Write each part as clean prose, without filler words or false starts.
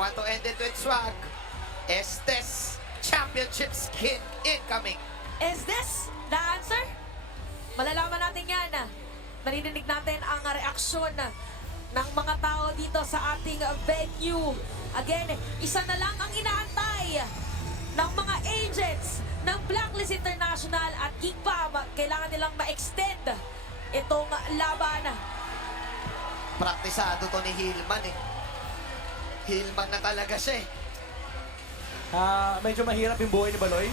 want to end it with swag. Estes Championship skin incoming. Is this the answer? Malalaman natin yan. Narinig natin ang reaksyon ng mga tao dito sa ating venue. Again, isa na lang ang inaantay ng mga agents ng Blacklist International at Geek Fam. Kailangan nilang ma-extend itong laban. Praktisado to ni Hillman eh. Hillman na talaga siya eh. Medyo mahirap yung buhay ni Baloy.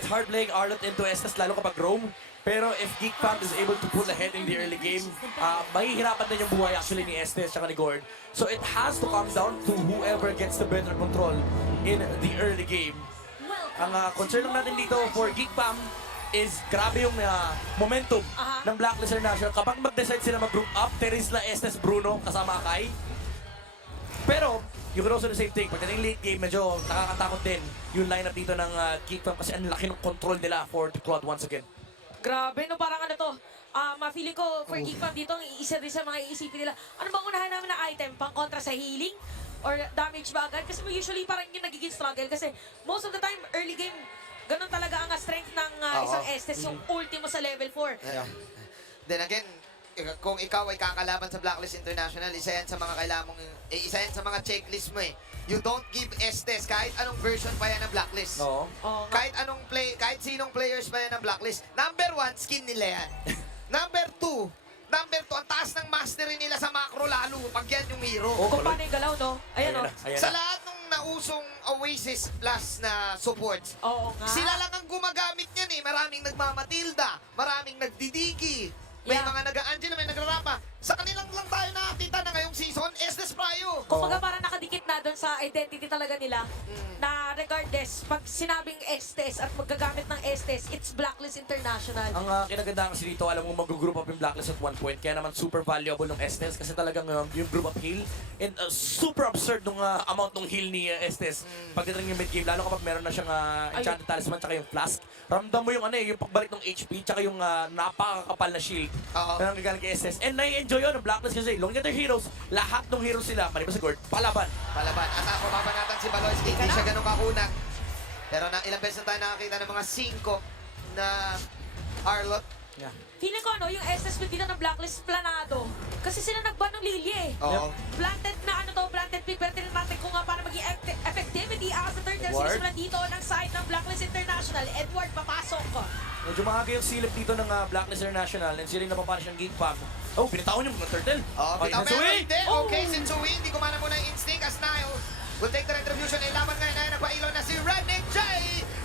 It's hard playing Arlott into Estes, lalo kapag roam. Pero if Geek Fam is able to pull ahead in the early game, mahihirapan din yung buhay actually ni Estes at ni Gord. So it has to come down to whoever gets the better control in the early game. Ang concern lang natin dito for Geek Fam is grabe yung momentum ng Blacklist International. Kapag mag-decide sila mag-group up, Terisla, Estes, Bruno, kasama Kai. Pero, you can also do the same thing. Pagdating late game, medyo nakakatakot din yung lineup dito ng Geek Fam kasi ang laki ng control nila for the Claude once again. Grabe, no, parang ano to, feeling ko for Geek Fam dito, ang isa din sa mga iisipin nila, ano bang unahan namin na item, pang kontra sa healing? Or damage ba agad? Kasi usually parang yung nagiging struggle kasi most of the time, early game, ganun talaga ang strength ng isang Estes, yung ultimo sa level 4. Yeah. Then again, kung ikaw ay kakalaban sa Blacklist International, isa yan sa mga kailangan mong, isa yan sa mga checklist mo eh. You don't give Estes kahit anong version pa yan ng Blacklist. Oo. Kahit kahit sinong players pa yan ng Blacklist. Number 1, skin nila yan. Number 2, ang taas ng mastery nila sa macro lalo pag yan yung hero. Kung paano yung galaw, no? Ayan, no? Sa lahat ng nausong Oasis Plus na supports, Oo nga. sila lang ang gumagamit niyan eh. Maraming nagmamatilda, maraming nagdidigi, may Yeah. mga nag-Angela, may nagrarapa. Sa kanilang lang tayo nakakita na ngayong season, Estes Prayo. Kumbaga parang nakadikit na doon sa identity talaga nila na regardless, pag sinabing Estes at magagamit ng Estes, it's Blacklist International. Ang kinagandaan kasi dito, alam mo mag-group up yung Blacklist at one point, kaya naman super valuable ng Estes kasi talagang yung group up heal and super absurd nung amount ng heal ni Estes pagdating yung mid-game, lalo kapag meron na siyang Enchanted Talisman tsaka yung Flask. Ramdam mo yung yung pagbalik ng HP tsaka yung napakakapal na shield na nanggagaling kay Estes. And nai-enjoy yun ng Blacklist kasi looking at their heroes, lahat ng heroes sila, maliban sa Gord, palaban. Palaban. At ako mabanatan si Baloyski, hindi siya ganun kakunat. Pero ilang beses na tayo nakakita ng mga 5 na Arlott. Yeah. Feeling ko yung Estes dito ng Blacklist planado. Kasi sila nag-ban ng Lily eh. Oo. Planted na planted pick. Pero tinatake natin kung nga paano maging effectivity as the third Edward. sinusulat dito ng side ng Blacklist International. Edward, papasok. Medyo maaga yung silip dito ng Blacklist International and sila yung napapanish ng Geek Fam. Oh, pinitawan yung mga turtle. Bitaw, pero Sensui! hindi. Okay, Sensui, hindi kumana muna yung instinct as Nile will take the retribution. Laban ngayon ay nagpa-ilo na si Redneck J.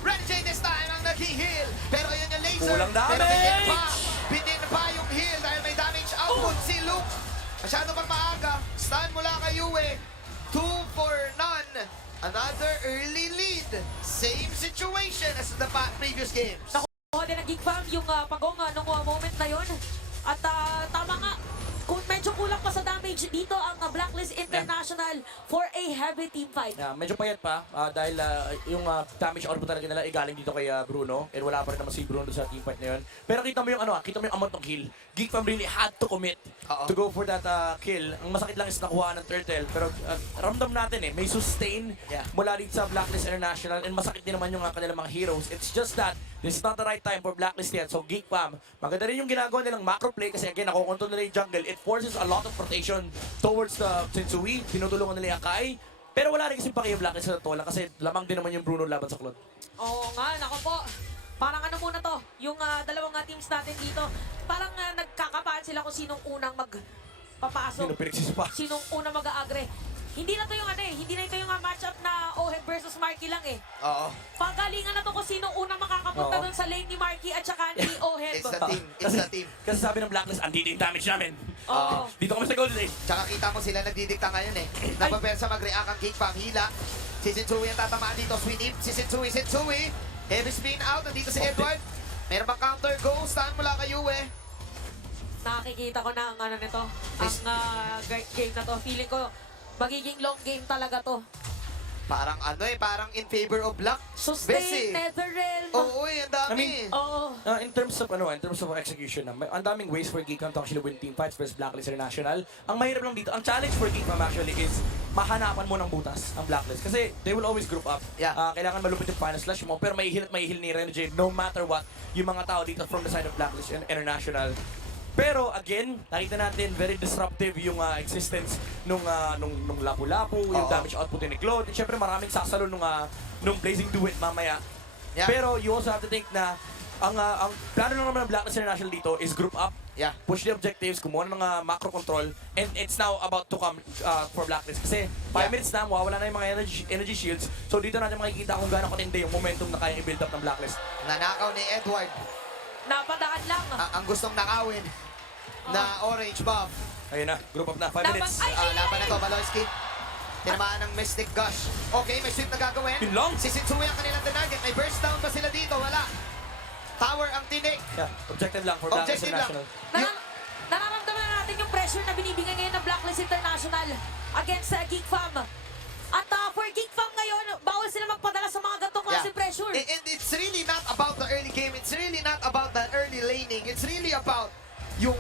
Redneck J this time ang nag-heal. Pero yun yung laser. Kulang damage! Pero bitin pa yung heal dahil may damage output si Luke. Masyado pang maaga. Stun mula kay Yue. 2 for none. Another early lead. Same situation as the previous games. Nakuha din ng Geek Fam yung pagong nung moment na yon. At tama nga, kung medyo kulang pa sa damage dito ang Blacklist International for a heavy team fight. Yeah, medyo payat pa dahil yung damage output talaga nila ay galing dito kay Bruno and wala pa rin naman si Bruno sa team fight na yun. Pero kita mo yung kita mo yung amount ng kill. Geek Fam really had to commit to go for that kill. Ang masakit lang is nakuha ng turtle pero ramdam natin may sustain mula dito sa Blacklist International and masakit din naman yung kanilang mga heroes. It's just that this is not the right time for Blacklist yet. So Geek Fam, maganda rin yung ginagawa nilang macro play kasi again, nakokontrol nila yung jungle. It forces a lot of rotation towards the Sensui. Tinutulungan nila yung Kai. Pero wala rin kasi paki yung Blacklist sa tola kasi lamang din naman yung Bruno laban sa Claude. Oo nga, nako po. Parang ano muna to, yung dalawang teams natin dito, parang nagkakapaan sila kung sinong unang magpapasok. Sino pinagsisipa? Sinong unang mag-aagre. Hindi na to yung hindi na ito yung matchup na Oheb versus Marky lang eh. Oo. Pagalingan na to kung sinong unang makakapunta doon sa lane ni Marky at saka ni Oheb. It's the team. It's the team. Kasi sabi ng Blacklist, andito yung damage namin. Oo. Dito kami sa Golden Age. Tsaka kita mo sila nagdidikta ngayon eh. Napapersa mag-react ang Geek Fam. Hila. Si Sensui ang tatamaan dito. Swinip. Si Sensui. Heavy spin out. Nandito si Edward. Meron bang counter go? Stun mula kay Yue. Nakikita ko na ang nito. Ang game na to. Feeling ko magiging long game talaga to. Parang parang in favor of Black. Sustain, Bessie. Netherrealm. Oo, ang dami. Oo. In terms of execution, ang daming ways for Geek Fam to actually win team fights versus Blacklist International. Ang mahirap lang dito, ang challenge for Geek Fam actually is mahanapan mo ng butas ang Blacklist. Kasi they will always group up. Yeah. Kailangan malupit yung final slash mo, pero may heal ni Renegade no matter what yung mga tao dito from the side of Blacklist International. Pero again, nakita natin very disruptive yung existence nung Lapu-Lapu, yung Oo. damage output ni Claude. Siyempre maraming sasalo nung Blazing Duet mamaya. Yeah. Pero you also have to think na ang plano lang naman ng Blacklist International dito is group up, Yeah. push the objectives, kumuha ng mga macro control, and it's now about to come for Blacklist. Kasi 5 Yeah. minutes na, mawawala na yung mga energy shields. So dito natin makikita kung gaano katindi yung momentum na kaya i-build up ng Blacklist. Nanakaw ni Edward. Napadaan lang. Ang gustong nakawin na orange buff. Ayun na, group up na, 5 minutes. Laban na to, Baloyski. Tinamaan ng Mystic Gush. Okay, may sweep na gagawin. Yun lang. Si Sitsui ang kanilang target. May burst down ba sila dito? Wala. Tower ang tinik. Yeah, objective lang for Blacklist Objective lang. International. Nararamdaman na natin yung pressure na binibigay ngayon ng Blacklist International against Geek Fam. At for Geek Fam ngayon, bawal sila magpadala sa mga gantong klase pressure. And it's really not about the early game. It's really not about the early laning. It's really about yung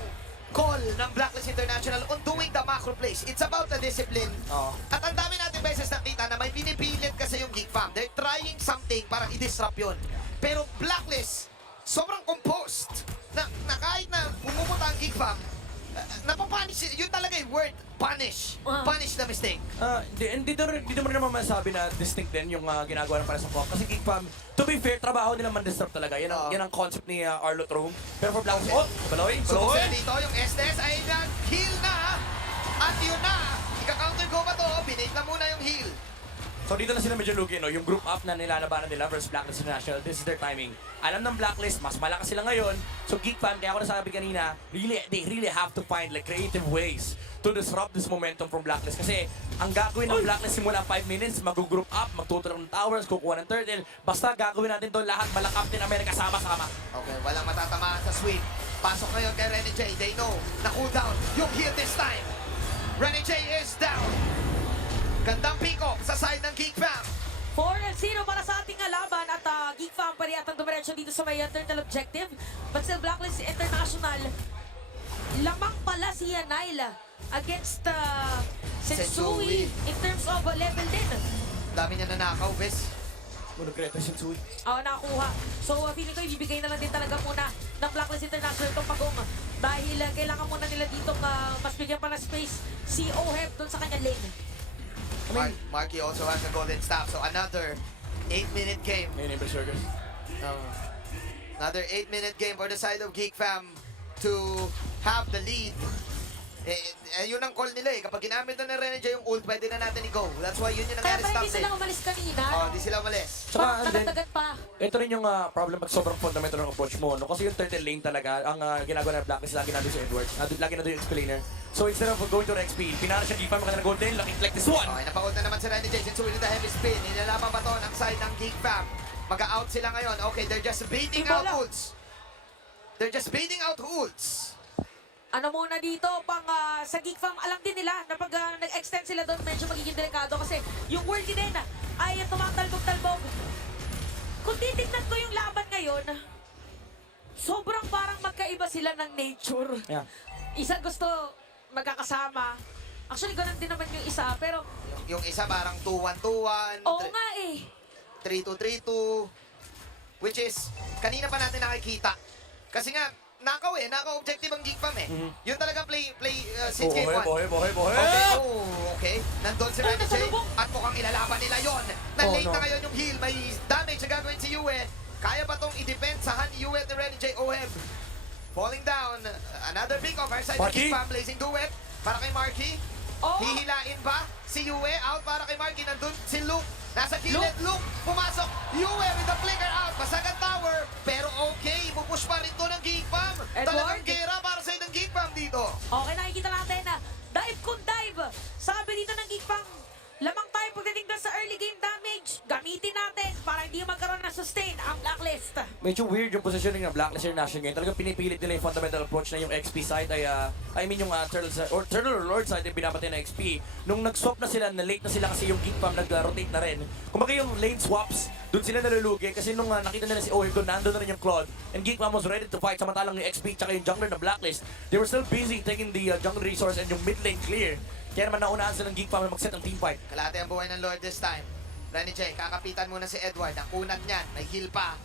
call ng Blacklist International on doing the macro plays. It's about the discipline. Oo. At ang dami natin beses nakita na may pinipilit kasi yung Geek Fam. They're trying something para i-disrupt yun. Pero Blacklist, sobrang composed. Na kahit na pumupunta ang Geek Fam, napapunish. Yun talaga yung word. Punish. Punish the mistake. Hindi mo naman masasabi na distinct din yung ginagawa ng para sa Pop. Kasi Geek Fam, to be fair, trabaho nila man-disrupt talaga. Yan ang concept ni Arlo Rome. Pero for Blacklist, Baloy! So kung sila dito, yung Estes ay nag-heal na. At yun na. Ika-counter go ba to? Binake na muna yung heal. So dito na sila medyo lugi, no? Yung group up na nilalabanan nila versus Blacklist International, this is their timing. Alam ng Blacklist, mas malakas sila ngayon. So Geek Fam, kaya ako nasabi kanina, they really have to find like creative ways to disrupt this momentum from Blacklist. Kasi ang gagawin ng Blacklist simula 5 minutes, mag-group up, magtutulong ng towers, kukuha ng turtle. Basta gagawin natin to lahat, mala Captain America sama-sama. Okay, walang matatamaan sa sweep. Pasok ngayon kay Renny J. They know na cooldown yung heal this time. Renny J is down. Gandang piko sa side ng Geek Fam. 4-0 para sa ating laban at Geek Fam pa rin atang dumiretso dito sa may turtle objective. But still Blacklist International, lamang pala si Naila against Sensui in terms of level din. Dami niya nanakaw, Bes. Muna kreto si Tsui. Nakakuha. So feeling ko ibibigay na lang din talaga muna ng Blacklist International itong pagong dahil kailangan muna nila dito mas bigyan pa ng space si Oheb doon sa kanya lane. Marky also has a golden staff. So another 8-minute game. Ngayon yung Berserkers. Another 8-minute game for the side of Geek Fam to have the lead. Yun ang call nila eh. Kapag ginamit na ng Renegade yung ult, pwede na natin i-go. That's why yun yung Kaya nangyari pala sa hindi top sila lane. umalis kanina. Hindi sila umalis. Tsaka, Parang and then, tagat pa. ito rin yung problem pag sobrang fundamental ng approach mo, no? Kasi yung turtle lane talaga, ang ginagawa ng Blacklist, lagi nandun si Edward. Lagi nandun yung explainer. So instead of going to the XP, pinara siya Geek Fam, maganda na golden, lucky like this one! Okay, napaut na naman si Renegade. Sensui with the heavy spin. Inalaban pa to ng side ng Geek Fam. Mag-out sila ngayon. Okay, they're just baiting out ults. They're just baiting out ults. Ano muna dito, sa Geek Fam, alam din nila na pag nag-extend sila doon, medyo magiging delikado kasi yung world din ay tumatalbog-talbog. Kung titignan ko yung laban ngayon, sobrang parang magkaiba sila ng nature. Yeah. Isa gusto magkakasama. Actually, ganun din naman yung isa, pero Yung isa parang 2-1-2-1. oo nga eh. 3-2-3-2. Which is, kanina pa natin nakikita. Kasi nga, nakaw objective ang Geek Fam eh. Yun talaga play since game 1. Bohe! Okay. Nandun si Renny J. At mukhang ilalaban nila yon. Na-late na ngayon yung heal. May damage na gagawin si Yue. Kaya ba tong i-defend sa Yue at Renny J. Oheb? Falling down. Another pick off. Our side ng Geek Fam. Blazing duet. Para kay Marky. Hihilain ba si Yue? Out para kay Marky. Nandun si Luke. Nasa gilid, Luke, pumasok. Yue with the flicker out. Masagan tower. Pero okay, ipupush pa rin to ng Geek Fam. Talagang gera para sa ng Geek Fam dito. Okay, nakikita natin na dive kung dive. Sabi dito ng Geek Fam, lamang tayo pagdating doon sa early game damage. Gamitin natin para hindi magkaroon ng sustain ang Blacklist. Medyo weird yung positioning ng Blacklist International ngayon. Talagang pinipilit nila yung fundamental approach na yung XP side ay, yung Turtle Lord side yung binapatay na XP. Nung nag-swap na sila, na-late na sila kasi yung Geek Fam nag-rotate na rin. Kumbaga yung lane swaps, doon sila nalulugi kasi nung nakita nila si Oheb doon, nandun na rin yung Claude. And Geek Fam was ready to fight samantalang yung XP tsaka yung jungler na Blacklist. They were still busy taking the jungle resource and yung mid lane clear. Kaya naman naunahan sila ng Geek Fam na mag-set ng team fight. Kalahati ang buhay ng Lord this time. Renny J, kakapitan muna si Edward. Ang kunat niyan, may heal pa.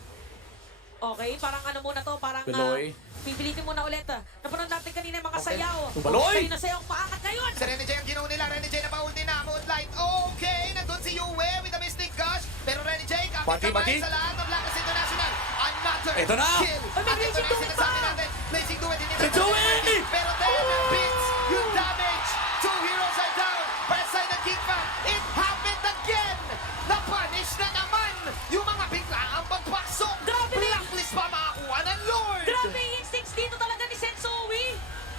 Okay, parang ano muna to, parang Beloy. pipilitin muna ulit. Napanood natin kanina yung mga Okay. sayaw. Baloy! Kanina sayaw paangat ngayon. Si Renny J ang ginawa nila. Renny J na pa-ulti na. Moonlight. Okay, nandun si Yue with the Mystic Gush. Pero Renny J, Pati, kapit kamay pati. sa lahat ng Blacklist International. Another Ito na! kill. Ay, may At ito Blazing na Duet sinasabi pa! natin. Blazing Duet, hindi Si Joey! Pero then, beats yung damage. Two heroes are down. Para side ng Geek Fam. It happened again. Na-punish na naman yung mga biglaang pagpasok. Grabe na- Blacklist pa makakuha ng Lord. Grabe yung instincts dito talaga ni Sensui.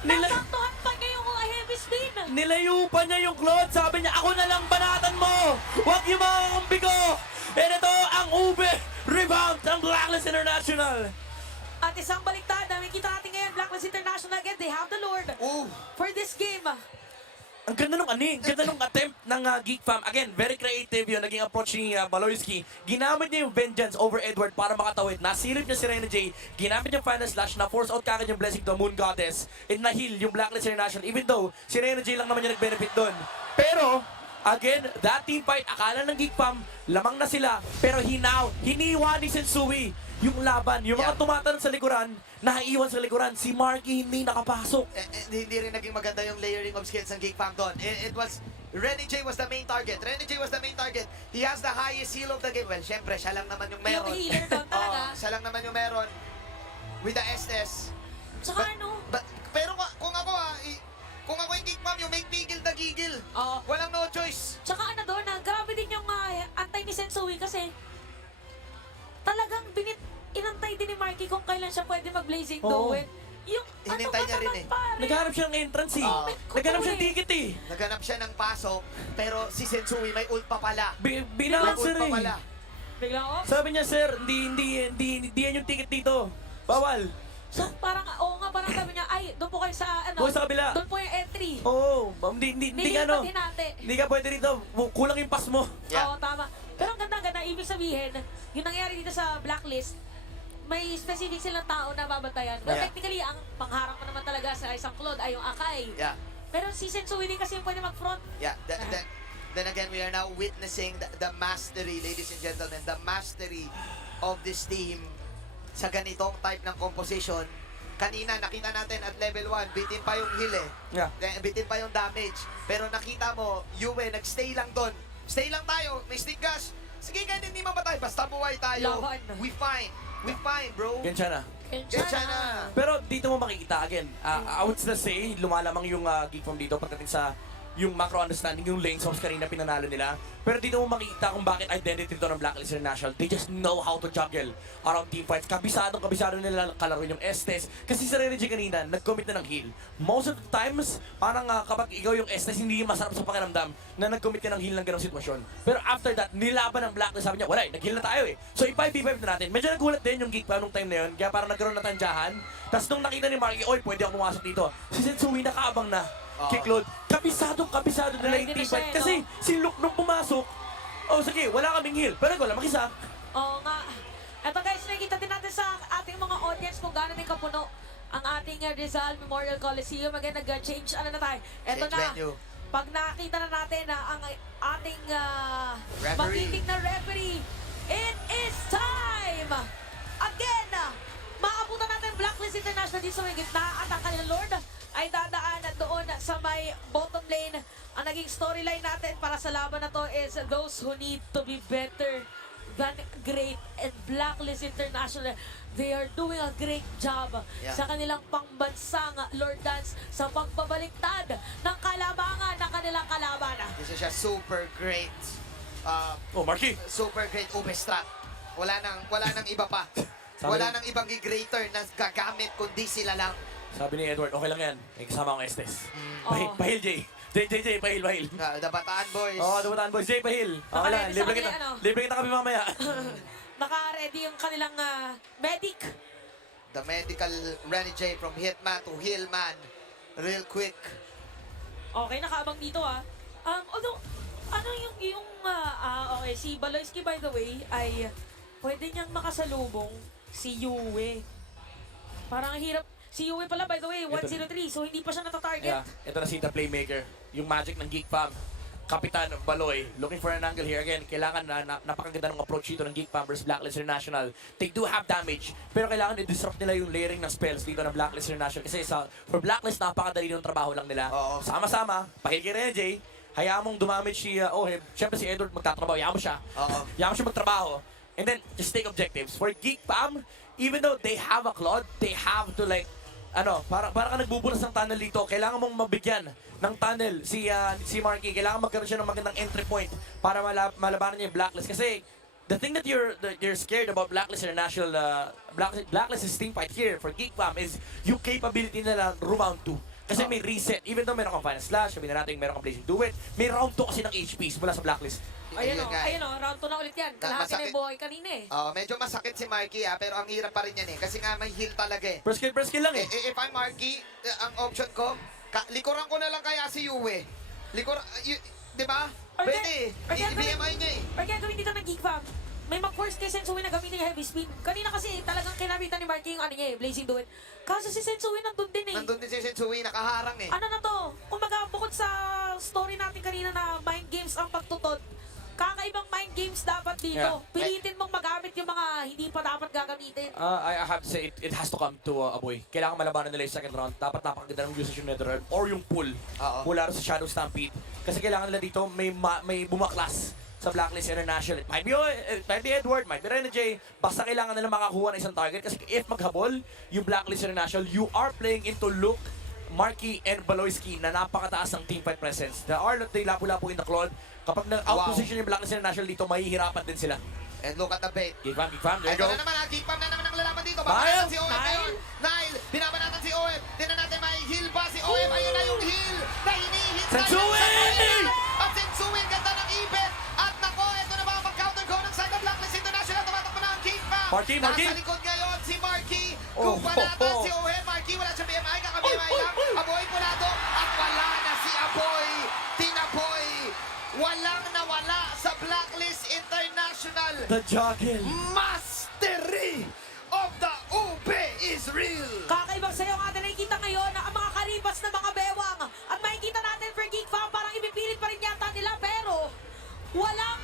Nila- Nasaktuhan pa niya yung heavy spin. Nilayo pa niya yung Claude. Sabi niya, ako na lang banatan mo. Huwag niyo makakampi ko. And ito ang ube. Rebound ng Blacklist International. At isang baliktad na makikita natin ngayon, Blacklist International again, they have the Lord Ooh. for this game. Ang ganda nung ganda nung attempt ng Geek Fam. Again, very creative yung naging approach ni Baloyski. Ginamit niya yung vengeance over Edward para makatawid. Nasilip niya si Renny J. Ginamit yung final slash na force out kagad yung blessing to Moon Goddess. And na-heal yung Blacklist International. Even though si Renny J lang naman yung nag-benefit doon. Pero, again, that team fight, akala ng Geek Fam, lamang na sila. Pero hiniwa ni Sensui yung laban. Yung mga Yeah. tumatanong sa likuran, naiiwan sa likuran. Si Marky hindi nakapasok. Hindi rin naging maganda yung layering of skills ng Geek Fam doon. It was, Renny J was the main target. Renny J was the main target. He has the highest heal of the game. Well, syempre, siya lang naman yung meron. Yung healer doon talaga. Oo, siya lang naman yung meron. With the SS. Tsaka ano, Pero kung ako kung ako yung Geek Fam, yung make pigil na gigil. Oo. Walang no choice. tsaka ano doon, grabe din yung antay ni Sensui kasi talagang inantay din ni Marky kung kailan siya pwede mag-blazing Oo. duet. Yung Hinintay niya rin eh. pare. Naghanap siya ng entrance eh. Oo. Naghanap siya ng ticket eh. Naganap siya ng pasok, pero si Sensui may ult pa pala. May Binangan ult sir pa eh. pala. Biglang off. Sabi niya, sir, hindi yan yung ticket dito. Bawal. So parang, oo nga, parang sabi niya, ay, doon po kayo sa, ano, Doon sa kabila. doon po yung entry. Oo, hindi Nilipat ano. din natin. Hindi ka pwede dito. Kulang yung pass mo. Yeah. Oo, tama. Pero ang ganda-ganda, ibig sabihin, yung nangyari dito sa blacklist, may specific silang tao na babantayan. Well, Yeah. technically, ang pangharap mo naman talaga sa isang Claude ay yung Akai. Yeah. Pero si Sensui din kasi yung pwede mag-front. Yeah, then again, we are now witnessing the mastery, ladies and gentlemen, the mastery of this team sa ganitong type ng composition. Kanina, nakita natin at level 1, bitin pa yung heal eh. Yeah. Bitin pa yung damage. Pero nakita mo, Yue, nagstay lang doon. Stay lang tayo, may stick gas. Sige, kahit hindi mamatay, basta buhay tayo. Laban. We fine, bro. Yan siya na. Kensya na. Pero dito mo makikita again, I would still say, lumalamang yung Geek Fam dito pagdating sa yung macro understanding, yung lane swaps kanina pinanalo nila. Pero dito mo makikita kung bakit identity to ng Blacklist International. They just know how to juggle around team fights. Kabisado nila kalaro yung Estes. Kasi sa Renny J kanina, nag-commit na ng heal. Most of the times, parang kapag ikaw yung Estes, hindi masarap sa pakiramdam na nag-commit ka ng heal ng ganong sitwasyon. Pero after that, nilaban ng Blacklist, sabi niya, wala, nag-heal na tayo eh. So i-5v5 na natin. Medyo nagulat din yung Geek Fam nung time na yun, kaya parang nagkaroon na tansyahan. Tapos nung nakita ni Marky, oy, pwede ako pumasok dito. Si Sensui nakaabang na. Kay Claude, kabisado nila yung Ready na team siya, fight. eh, Kasi no? si Luke nung pumasok, oh sige, wala kaming heal. Pero ikaw lang makisa. Oo nga. Eto guys, nakikita din natin sa ating mga audience kung gaano din kapuno ang ating Rizal Memorial Coliseum. Again, nag-change, ano na tayo. Eto Change na. venue. Pag nakita na natin na ang ating Referee. magiting na referee, it is time! Again, maabutan natin Blacklist International dito sa may gitna at ang kanilang Lord ay dadaan doon sa may bottom lane. Ang naging storyline natin para sa laban na to is those who need to be better than great, and Blacklist International, they are doing a great job Yeah. sa kanilang pangbansang Lord Dance sa pagbabaliktad ng kalabangan ng kanilang kalaban. This is a super great, Oh, Marky. super great ube strat. Wala nang iba pa. Wala nang ibang greater na gagamit kundi sila lang. Sabi ni Edward, okay lang yan. May kasama akong Estes. Oo. Pahil, Jay. Jay, pahil. The Bataan boys. Oo, dumataan boys. Jay, pahil. Okay lang, Nakaready sa libre kanila, kita. ano? Libre kita kami mamaya. Naka-ready yung kanilang medic. The medical Renny J from Hitman to Healman. Real quick. Okay, nakaabang dito although, ano okay, si Baloyski by the way ay pwede niyang makasalubong si Yue. Parang hirap. Si Yue pala, by the way, 103. So, hindi pa siya natatarget. Yeah, ito na si the playmaker. Yung magic ng Geek Fam. Kapitan Baloy, looking for an angle here. Again, kailangan napakaganda ng approach dito ng Geek Fam versus Blacklist International. They do have damage, pero kailangan i-disrupt nila yung layering ng spells dito ng Blacklist International. Kasi for Blacklist, napakadali ng trabaho lang nila. Oo. Sama-sama, pahil kay Renjay, hayaan mong dumamage si Oheb. Siyempre si Edward magtatrabaho, hayaan mo siya. Oo. Hayaan mo siya magtrabaho. And then, just take objectives. For Geek Fam, even though they have a Claude, they have to like, para ka nagbubunas ng tunnel dito, kailangan mong mabigyan ng tunnel si Marky. Kailangan magkaroon siya ng magandang entry point para malabanan niya yung Blacklist. Kasi the thing that you're scared about Blacklist International, Blacklist is team fight here for Geek Fam is yung capability nila round 2. Kasi may reset. Even though meron kang Final Slash, sabihin na natin meron kang Blazing Duet, may round 2 kasi ng HPs mula sa Blacklist. Ayun Yun nga eh. round 2 na ulit yan. Kalahati na yung buhay kanina eh. Medyo masakit si Marky pero ang hirap pa rin yan eh. Kasi nga may heal talaga eh. First kill lang eh. If I'm Marky, ang option ko, likuran ko na lang kaya si Yue. Di ba? Pwede eh. BMI niya eh. Or kaya gawin dito ng Geek Fam. May mag-force kay Sensui na gamitin yung heavy spin. Kanina kasi talagang kinamitan ni Marky yung Blazing Duet. Kaso si Sensui nandun din eh. Nandun din si Sensui, nakaharang eh. Ano na to? Kumbaga, bukod sa story natin kanina na mind games ang pagtutod, kakaibang mind games dapat dito. Yeah. Pilitin mong magamit yung mga hindi pa dapat gagamitin. I have to say, it has to come to Aboy. Kailangan malabanan nila yung second round. Dapat napakaganda ng usage yung Netherrealm or yung pull mula sa Shadow Stampede. Kasi kailangan nila dito may bumaklas sa Blacklist International. It might be Edward, might be Renjay. Basta kailangan nila makakuha ng isang target. Kasi if maghabol yung Blacklist International, you are playing into Luke, Marky, and Baloyski na napakataas ng teamfight presence. The Arlott, they lapu-lapu in the Claude. Kapag na-outposition yung Blacklist International dito, mahihirapan din sila. And look at the bait. Geek Fam, there you Ito go. na naman, Geek Fam na naman ang lalaman dito. Nile! Babanatan si Oeb ngayon. Nile, binabanatan si Oeb. Tingnan natin, may heal ba si Oeb? Ayun na yung heal na hinihintay. Sensui! At Sensui, ganda ng ipit. At nako, ito na ba mag-counter go ng side of Blacklist International. Tumatakbo na ang Geek Fam. Marky! Nasa likod ngayon si Marky. Gubanatan si Oeb. Marky, wala siya BMI. Kaka-BMI lang. Aboy Pulado. At wala na si Aboy. Tinaboy. Walang nawala sa Blacklist International. The juggle. Mastery of the UP is real. Kakaibang sayo ang atin nakikita ngayon na ang mga karipas na mga bewang. At makikita natin for Geek Fam, parang ibipilit pa rin yata nila pero walang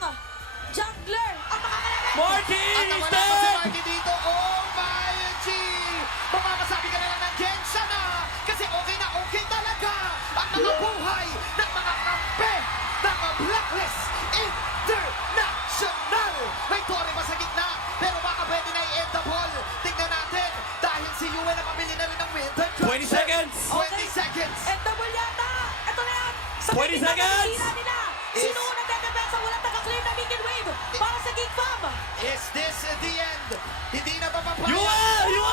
jungler ang makakalaban. Marky! At nawala pa si Marky dito. Oh my G! Mamasabi ka na lang ng Gensha na. Kasi okay talaga ang mga buhay ng mga kampe ng Blacklist International. May tore pa sa gitna, pero baka pwede na i-end the ball. Tignan natin, dahil si Yue na pabili na rin ng Winter 20 seconds! 20 seconds! And double yata! Ito na yan! Sa 20 gitna ng seconds! sira nila! Sino Is- unang dedepensa? Walang taga-clear na Beacon Wave para sa Geek Fam! Is this the end? Hindi na ba papayag? Yue!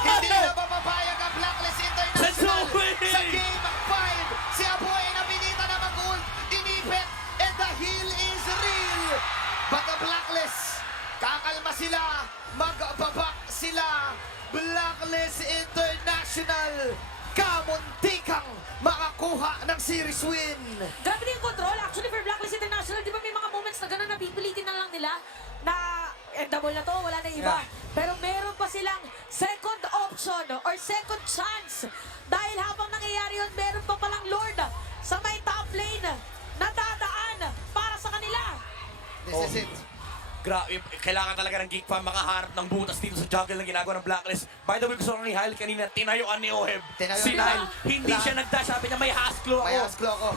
Hindi na ba papayag ang Blacklist International? Sensui! Sa Game 5, si Aboy na pinita na mag-ult, inipit, and the heal is real. But the Blacklist, kakalma sila, magbabak sila. Blacklist International, kamuntikang makakuha ng series win. Grabe din yung control. Actually, for Blacklist International, di ba may mga moments na gano'n na pipilitin na lang nila na double na to, wala na iba. Yeah. Pero meron pa silang second option or second chance. Dahil habang nangyayari yun, meron pa palang Lord sa may top lane na dadaan para sa kanila. This is it. Grabe, kailangan talaga ng Geek Fam makaharap ng butas dito sa juggle na ginagawa ng Blacklist. By the way, gusto ko lang i-highlight kanina, tinayuan ni Oheb. Tinayuan Si niya. Nile, hindi Lahat. siya nagdash, sabi niya may hasklo May ako. asklo ako.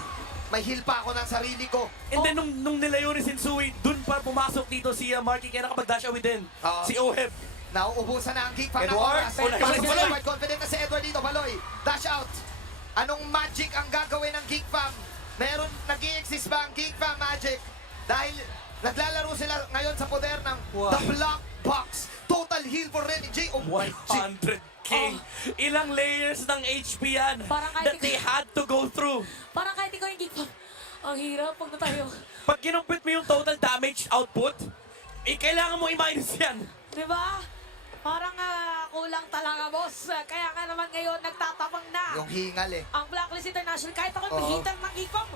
May heal pa ako ng sarili ko. And then nung nilayo ni Sensui, dun pa pumasok dito si Marky kaya nakapag-dash away din. Oo. Si Oheb. Nauubusan na ang Geek Fam ng Edward? oras. Oh, Para Baloy, si Baloy. Edward, confident na si Edward dito. Baloy, dash out. Anong magic ang gagawin ng Geek Fam? Meron, nag-i-exist ba ang Geek Fam magic? Dahil naglalaro sila ngayon sa poder ng Wow. The Black Box. Total heal for Renny J. Oh my G. 100k. Ilang layers ng HP yan Parang kahit that they had to go through. Parang kahit ikaw yung Geek Fam, ang hirap pag na tayo. Pag kinumpit mo yung total damage output, kailangan mo i-minus yan. Di ba? Parang kulang talaga, boss. Kaya nga naman ngayon nagtatapang na Yung hingal eh. ang Blacklist International. Kahit ako Oo. bihitan ng Geek Fam,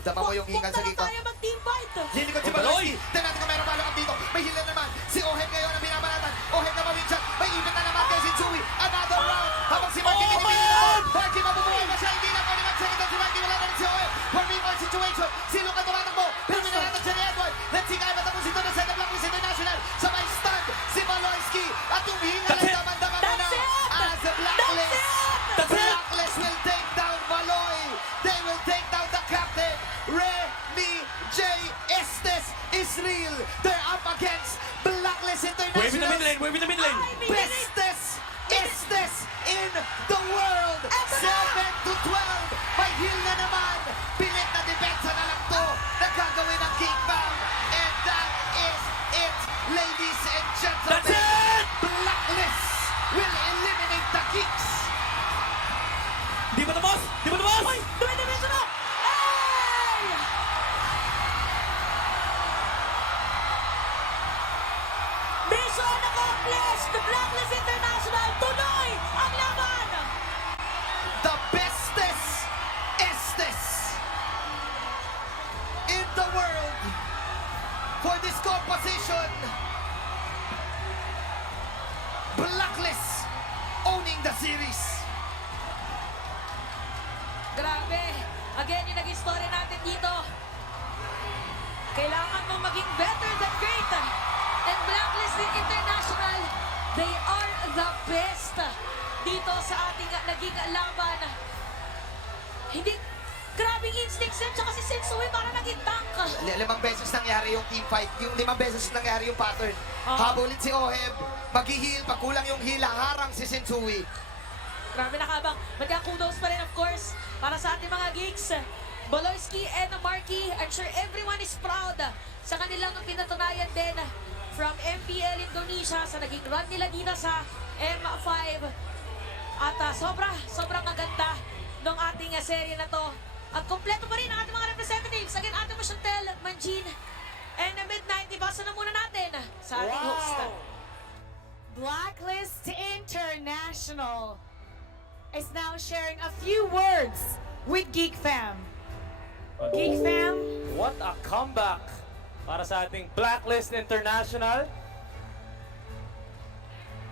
Tama mo yung hingal sa huwag Geek na Fam. tayo mag-team fight. Lilikot si Oh, Baloy. Baloy. Tignan natin kung meron palakap dito. May heal na naman. Si Oheb ngayon ang binabanatan. Oheb na mawin siya. May ipit na naman kay si Chewy. Another round. Habang si Marky Oh my Mission accomplished! The Blacklist International tuloy ang laban! The bestest Estes in the world for this composition. Blacklist owning the series. Grabe! Again, yung naging story natin dito. Kailangan mong maging better than great. And Blacklist International, they are the best dito sa ating naging laban. Hindi, grabing instincts yun. Tsaka si Sensui parang naging tank. Limang beses nangyari yung team fight. Yung 5 beses nangyari yung pattern. Habulin si Oheb. Mag-heal. Pag kulang yung heal, harang si Sensui. Grabe nakabang. Magkang kudos pa rin, of course, para sa ating mga geeks. Boloyski and Marky, I'm sure everyone is proud sa kanilang pinatunayan din from MPL Indonesia sa naging run nila dito sa M5. At sobrang maganda ng ating serye na to. At kompleto pa rin ang ating mga representatives. Again, Ate Chantel, Manjin, and Midnight. Ibasa na muna natin sa ating host. Blacklist International is now sharing a few words with Geek Fam. Geek Fam, What a comeback para sa ating Blacklist International.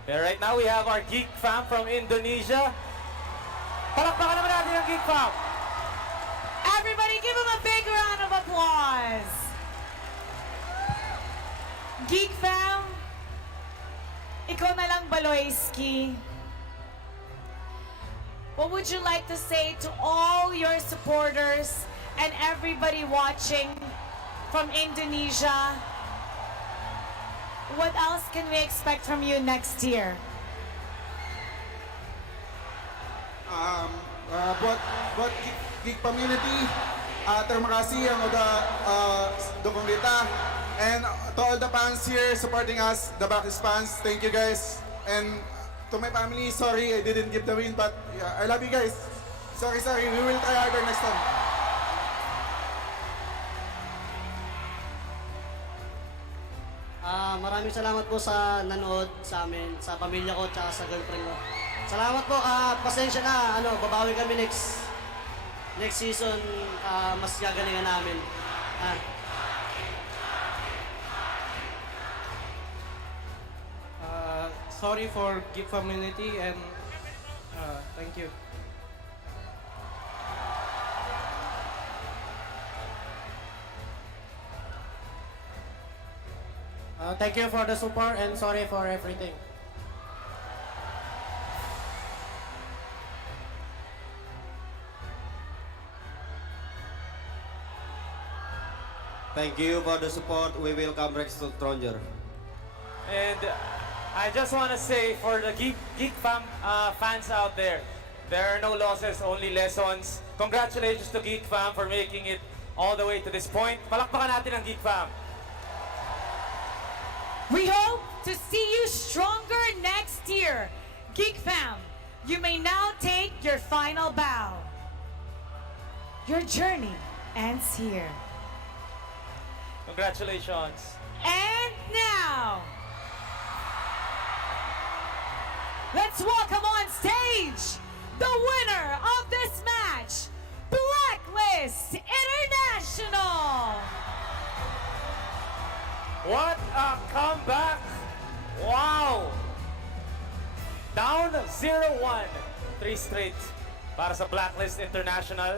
Pero right now we have our Geek Fam from Indonesia. Palakpakan naman natin ang Geek Fam. everybody give him a big round of applause. Geek Fam, ikaw na lang Baloyski. What would you like to say to all your supporters and everybody watching from Indonesia? What else can we expect from you next year? Buat geek community, terima kasih yang udah dukung kita, and to all the fans here supporting us, the Blacklist fans, thank you guys, and to my family, sorry I didn't give the win, but yeah, I love you guys. Sorry, we will try harder next time. Maraming salamat po sa nanood sa amin, sa pamilya ko, tsaka sa girlfriend ko. Salamat po, pasensya na, babawi kami next season, mas gagalingan namin. Sorry for Geek community and thank you. Thank you for the support and sorry for everything. Thank you for the support. We will come back to Stronger. And I just want to say for the Geek Fam fans out there, there are no losses, only lessons. Congratulations to Geek Fam for making it all the way to this point. Palakpakan natin ang Geek Fam. We hope to see you stronger next year. Geek Fam, you may now take your final bow. Your journey ends here. Congratulations. And now, let's welcome on stage the winner of this match, Blacklist International. What a comeback! Wow! Down 0-1. 3 straight para sa Blacklist International.